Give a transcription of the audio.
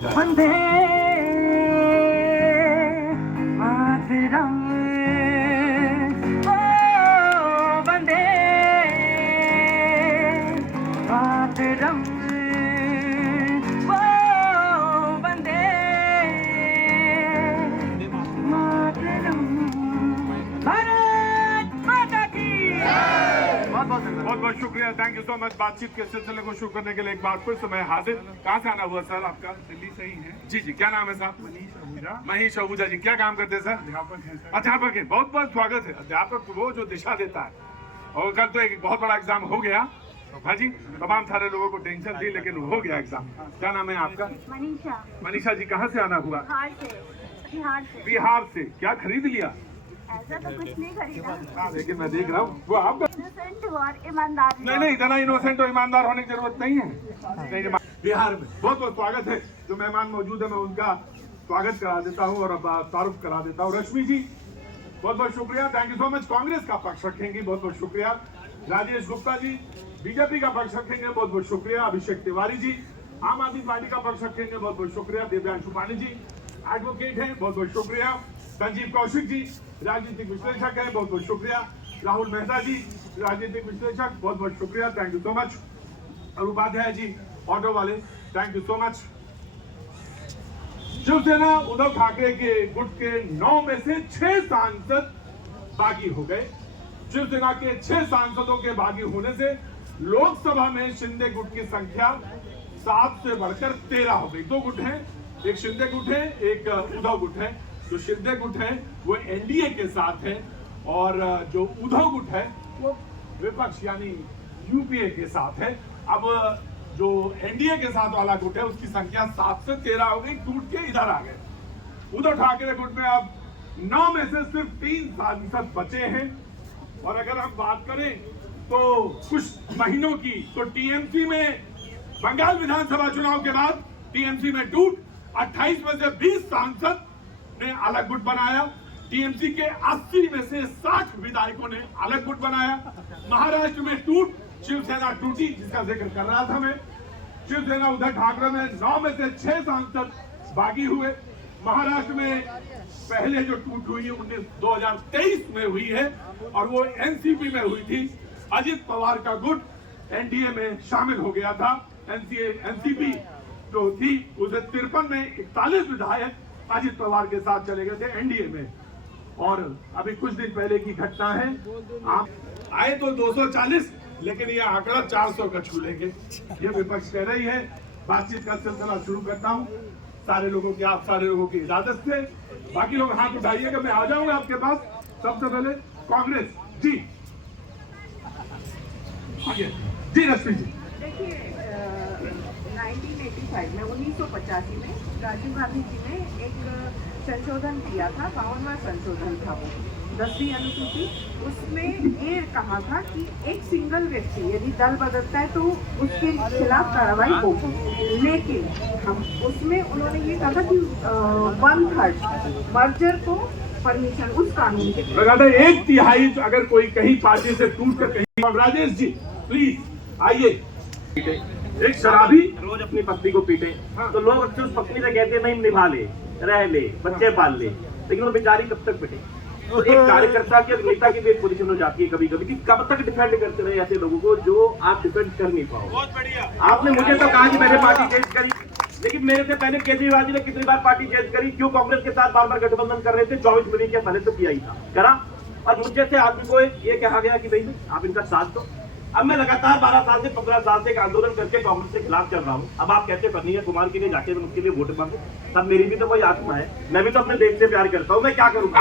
वंदे मातरम, ओ वंदे मातरम, ओ वंदे मातरम। भारत माता की बहुत बहुत शुक्रिया, थैंक यू सो मच। बातचीत के सिलसिले को शुरू करने के लिए एक बार फिर से मैं हाजिर। कहाँ से आना हुआ सर आपका? दिल्ली से ही है। जी जी, क्या नाम है साहब? मनीष आहूजा मनीष आहूजा जी, क्या काम करते हैं सर? अध्यापक हैं सर। अध्यापक है, बहुत बहुत स्वागत है। अध्यापक वो जो दिशा देता है, और कल तो एक बहुत बड़ा एग्जाम हो गया। हाँ जी, तमाम सारे लोगों को टेंशन थी, लेकिन हो गया एग्जाम। क्या नाम है आपका? मनीषा। मनीषा जी, कहाँ से आना हुआ? बिहार से। बिहार से। बिहार से। क्या खरीद लिया? ऐसा तो कुछ नहीं खरीदा, लेकिन मैं देख रहा हूँ वो आपका। इनोसेंट और ईमानदार। नहीं, इतना इनोसेंट और ईमानदार होने की जरूरत नहीं है। नहीं, बिहार में बहुत बहुत स्वागत है। जो मेहमान मौजूद है मैं उनका स्वागत करा देता हूँ और अब तारुफ करा देता हूँ। रश्मि जी, बहुत बहुत शुक्रिया, thank you so much. Congress का पक्ष रखेंगी, बहुत बहुत शुक्रिया। राजेश गुप्ता जी, बीजेपी का पक्ष रखेंगे, बहुत बहुत शुक्रिया। अभिषेक तिवारी जी, आम आदमी पार्टी का पक्ष रखेंगे, बहुत बहुत शुक्रिया। दिव्यांशु पानी जी, एडवोकेट हैं, बहुत बहुत शुक्रिया। संजीव कौशिक जी, राजनीतिक विश्लेषक हैं, बहुत बहुत शुक्रिया। राहुल मेहता जी, राजनीतिक विश्लेषक, बहुत बहुत शुक्रिया, थैंक यू सो मच। और उपाध्याय जी, ऑटो वाले, thank you so much. Shiv Sena Uddhav Thackeray के गुट के 9 में से 6 सांसद बागी हो गए। शिवसेना के 6 सांसदों के बागी होने से लोकसभा में शिंदे गुट की संख्या 7 से बढ़कर 13 हो गई। 2 गुट हैं, एक शिंदे गुट है, एक उद्धव गुट है। जो शिंदे गुट है वो एनडीए के साथ है, और जो उद्धव गुट है वो विपक्ष यानी यूपीए के साथ है। अब जो एनडीए के साथ वाला गुट है उसकी संख्या 7 से 13 हो गई, टूट के इधर आ गए। उद्धव ठाकरे गुट में अब 9 में से सिर्फ 3 सांसद बचे हैं। और अगर हम बात करें तो कुछ महीनों की, तो टीएमसी में बंगाल विधानसभा चुनाव के बाद टीएमसी में टूट 28 में से 20 सांसद ने अलग गुट बनाया। टीएमसी के 80 में से 60 विधायकों ने अलग गुट बनाया। महाराष्ट्र में टूट, शिवसेना टूटी, जिसका जिक्र कर रहा था मैं। शिवसेना उद्धव ठाकरे में 9 में से 6 सांसद बागी हुए। महाराष्ट्र में पहले जो टूट हुई है 2023 में हुई है, और वो एनसीपी में हुई थी। अजित पवार का गुट एनडीए में शामिल हो गया था। एनसीपी जो थी उसे 53 में 41 विधायक अजित पवार के साथ चले गए थे एनडीए में। और अभी कुछ दिन पहले की घटना है, आप आए तो 240, लेकिन ये आंकड़ा 400 का छू लेंगे, ये विपक्ष कह रही है। बातचीत का सिलसिला शुरू करता हूँ सारे लोगों की, आप सारे लोगों की इजाजत से। बाकी लोग हाथ उठाइएगा, मैं आ जाऊंगा आपके पास। सबसे पहले कांग्रेस जी, आगे जी। रश्मि जी, देखिए 1985 में 1985 में राजीव गांधी जी ने एक संशोधन किया था, 52वां संशोधन था वो 10वीं अनुसूची। उसमें ये कहा था कि एक सिंगल व्यक्ति यदि दल बदलता है तो उसके खिलाफ कार्रवाई होगी, लेकिन हम उसमें उन्होंने ये कहा कि 1/3 मर्जर को परमिशन उस कानून के लगातार 1/3 अगर कोई कहीं पार्टी से टूट कर कहीं। राजेश जी प्लीज आइए। एक शराबी रोज अपनी पत्नी को पीटे, हाँ। तो लोग अक्सर उस पत्नी से कहते हैं नहीं निभा ले, रह ले, बच्चे पाल ले, लेकिन वो बेचारी कब तक पिटे। तो एक कार्यकर्ता की, नेता की भी एक पोजीशन हो जाती है कभी कभी कि कब तक डिफेंड करते रहे ऐसे लोगों को जो आप डिफेंड कर नहीं पाओ। बहुत बढ़िया। आपने मुझे तो कहा कि मैंने पार्टी चेंज करी, लेकिन मेरे से पहले केजरीवाल जी ने कितनी बार पार्टी चेंज करी, क्यों कांग्रेस के साथ बार बार गठबंधन कर रहे थे? 24 महीने के पहले तो किया ही था, करा। और मुझे से आदमी को ये कहा गया कि भाई आप इनका साथ दो। अब मैं लगातार 12 साल से 15 साल से एक आंदोलन करके कांग्रेस के खिलाफ चल रहा हूँ। अब आप कहते कन्हैया कुमार के लिए जाके मैं उनके लिए वोट मांगू, तब मेरी भी तो कोई आत्मा है, मैं भी तो अपने देश से प्यार करता हूँ, मैं क्या करूँगा।